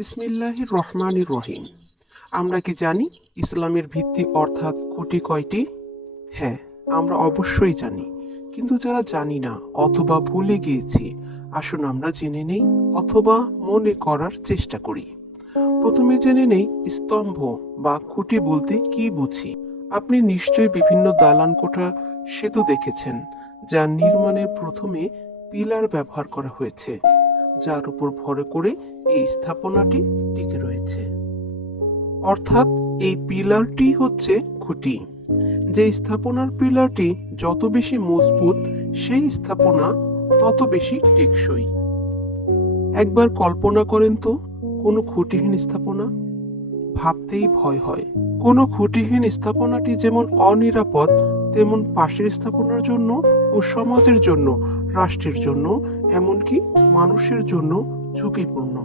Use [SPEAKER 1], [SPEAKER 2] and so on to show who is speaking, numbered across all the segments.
[SPEAKER 1] বিসমিল্লাহির রহমানির রহিম। আমরা কি জানি ইসলামের ভিত্তি অর্থাৎ খুঁটি কয়টি? হ্যাঁ আমরা অবশ্যই জানি। কিন্তু যারা জানি না অথবা ভুলে গিয়েছি, আসুন আমরা জেনে নেই অথবা মনে করার চেষ্টা করি। প্রথমে জেনে নেই স্তম্ভ বা খুঁটি বলতে কি বুঝি? আপনি নিশ্চয়ই বিভিন্ন দালান কোঠা সেতু দেখেছেন যা নির্মাণের প্রথমে পিলার ব্যবহার করা হয়েছে। যার উপর ভরে করে এই স্থাপনাটি টিকে রয়েছে। অর্থাৎ এই পিলারটি হচ্ছে খুঁটি। যে স্থাপনার পিলারটি যত বেশি মজবুত, সেই স্থাপনা তত বেশি টেকসই। একবার কল্পনা করেন তো, কোনো খুঁটিহীন স্থাপনা? ভাবতেই ভয় হয়। কোনো খুঁটিহীন স্থাপনাটি যেমন অনিরাপদ, তেমন পাশের স্থাপনার জন্য ও সমাজের জন্য রাষ্ট্রের জন্য, এমনকি মানুষের জন্য ঝুঁকিপূর্ণ।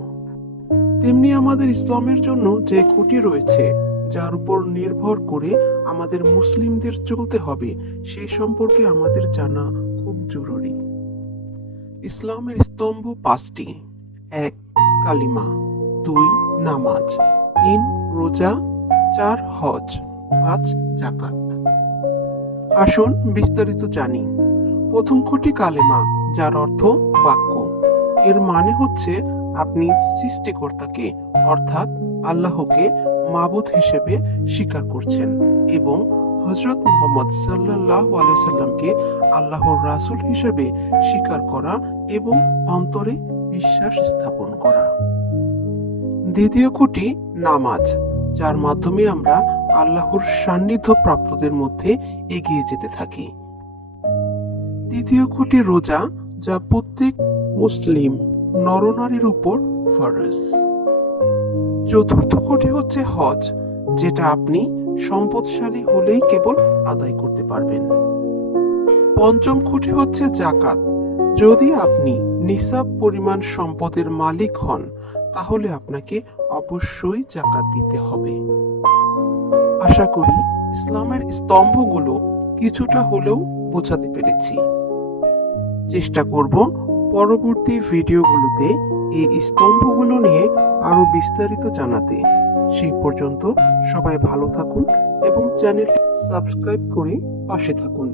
[SPEAKER 1] তেমনি আমাদের ইসলামের জন্য যে খুঁটি রয়েছে, যার উপর নির্ভর করে আমাদের মুসলিমদের চলতে হবে সেই সম্পর্কে আমাদের জানা খুব জরুরি। ইসলামের স্তম্ভ পাঁচটি। এক, কালিমা। দুই, নামাজ। তিন, রোজা। চার, হজ। পাঁচ জাকাত আসুন বিস্তারিত জানি। প্রথম খুঁটি কালেমা, যার অর্থ বাক্য। এর মানে হচ্ছে আপনি সৃষ্টিকর্তাকে, অর্থাৎ আল্লাহকে, মাবুদ হিসেবে স্বীকার করছেন এবং হজরত মোহাম্মদ সাল্লাহ আলাইসাল্লামকে আল্লাহর রাসূল হিসেবে স্বীকার করা এবং অন্তরে বিশ্বাস স্থাপন করা। দ্বিতীয় খুঁটি নামাজ, যার মাধ্যমে আমরা আল্লাহর সান্নিধ্য প্রাপ্তদের মধ্যে এগিয়ে যেতে থাকি। তৃতীয় কোটি রোজা যা প্রত্যেক মুসলিম নরনারীর উপর ফরজ। চতুর্থ কোটি হচ্ছে হজ, যেটা আপনি সম্পদশালী হলেই কেবল আদায় করতে পারবেন। পঞ্চম কোটি হচ্ছে জাকাত যদি আপনি নিসাব পরিমাণ সম্পদের মালিক হন, তাহলে আপনাকে অবশ্যই জাকাত দিতে হবে। আশা করি ইসলামের স্তম্ভগুলো কিছুটা হলেও বোঝাতে পেরেছি। চেষ্টা করব পরবর্তী ভিডিওগুলোতে এই স্তম্ভগুলো নিয়ে আরও বিস্তারিত জানাতে। সেই পর্যন্ত সবাই ভালো থাকুন এবং চ্যানেলটি সাবস্ক্রাইব করে পাশে থাকুন।